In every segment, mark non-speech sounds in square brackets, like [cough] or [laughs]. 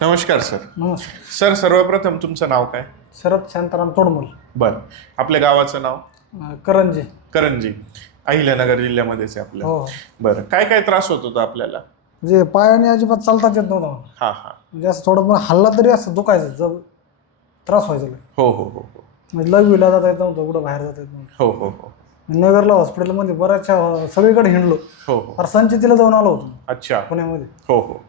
नमस्कार सर. नमस्कार. सर सर्वप्रथम तुमचं नाव काय? शरद शांताराम तोडमल. बरं. आपल्या गावाचं नाव? अं, करंजे. करंजी. अहिल्यानगर जिल्ह्यामध्येच आहे आपलं. हो. बरं. काय काय त्रास होत होता आपल्याला? म्हणजे पायाने अजिबात चालताच येत नव्हतं मला. हा हा. म्हणजे असं थोडं पण हल्ला तरी असं दुखायचं जब त्रास व्हायचा लय. हो हो हो हो. म्हणजे लघवीला जाता येत नव्हतं कुठं बाहेर जाता येत नव्हतं. हो हो हो. नगरला हॉस्पिटलमध्ये बऱ्याचशा अं, सगळीकडे हिंडलो. हो हो. फार संचितीला जाऊन आलो होतो. अच्छा. पुण्यामध्ये. हो हो.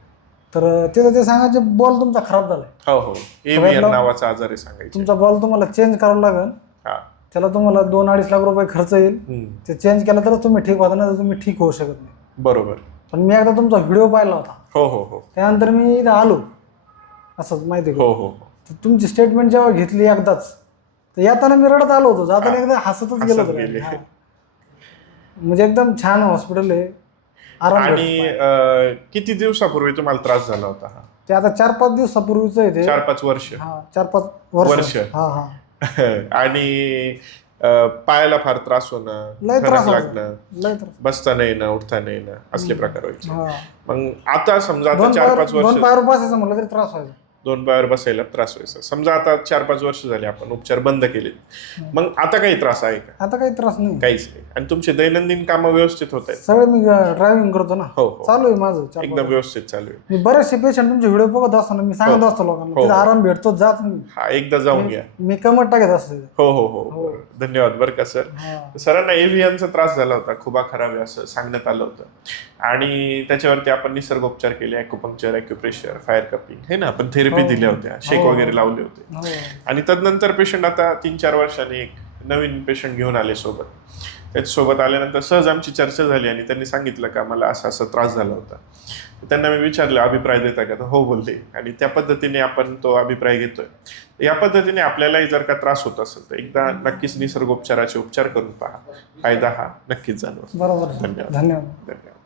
तर तिथं ते सांगायचे बॉल तुमचा खराब झालाय. हो हो. एव्हीएन नावाचा आजार आहे सांगायचं. तुमचा बॉल तुम्हाला चेंज करावा लागेल. हा. त्याला तुम्हाला दोन अडीच लाख रुपये खर्च येईल. हम्म. ते चेंज केला तरच तुम्ही ठीक होता ना तर तुम्ही ठीक होऊ शकत नाही. बरोबर. पण मी एकदा तुमचा व्हिडिओ पाहिला होता. हो हो हो. त्यानंतर मी इथं आलो. असंच माहिती आहे का? हो हो हो. तर तुमची स्टेटमेंट जेव्हा घेतली एकदाच तर येताना मी रडत आलो होतो. जाताना एकदा हसतच गेलो हसत होतो. गेले. हा. म्हणजे एकदम छान हॉस्पिटल आहे. आराम आणि भेटतो. अं, किती दिवसापूर्वी तुम्हाला त्रास झाला होता हा? ते आता चार पाच दिवसापूर्वीच आहे ते. चार पाच वर्ष. हा चार पाच वर्ष. वर्ष. हा हा. [laughs] आणि अं, पायाला फार त्रास होणं लय त्रास. लागणं लय त्रास. बसता नाही येणं उठता नाही येणं असले प्रकार व्हायचे. हा. मग आता समजा आता दोन चार पाच वर्ष दोन पायर बसायचं म्हणलं तरी त्रास व्हायचा. दोन पायावर बसायला त्रास व्हायचा. समजा आता चार पाच वर्ष झाले आपण उपचार बंद केले. मग आता काही त्रास आहे का? आता काही त्रास नाही. काहीच नाही. आणि तुमचे दैनंदिन कामं व्यवस्थित होत आहेत? सगळं मी ड्रायव्हिंग करतो ना. हो हो. चालू आहे माझं चार एकदम व्यवस्थित चालू आहे. मी बरेचसे पेशंट तुमचे व्हिडिओ बघत असताना मी सांगत असतो लोकांना हो. तिथे आराम भेटतो जा तुम्ही. हा एकदा जाऊन घ्या. मी कमट टाकत असतो. तिथे. हो हो हो. हो. धन्यवाद बरं का सर. हा. सरांना एव्हियनचा त्रास झाला होता खुबा खराब आहे असं सांगण्यात आलं होतं. आणि त्याच्यावरती आपण निसर्गोपचार केले ॲक्युपंक्चर ॲक्युप्रेशर फायर कपिंग हे ना? आपण थेरपी हो. दिल्या होत्या शेक हो. वगैरे लावले होते. हो. आणि तदनंतर पेशंट आता तीन चार वर्षांनी एक नवीन पेशंट घेऊन आले सोबत. त्याच्यासोबत आल्यानंतर सहज आमची चर्चा झाली आणि त्यांनी सांगितलं का मला असा असा त्रास झाला होता. त्यांना मी विचारलं अभिप्राय देता का? तर हो बोलले. आणि त्या पद्धतीने आपण तो अभिप्राय घेतोय. या पद्धतीने आपल्यालाही जर का त्रास होत असेल तर एकदा नक्कीच निसर्गोपचाराचे उपचार करून पहा. फायदा हा नक्कीच जाणवतो. बरोबर. धन्यवाद. धन्यवाद. धन्यवाद.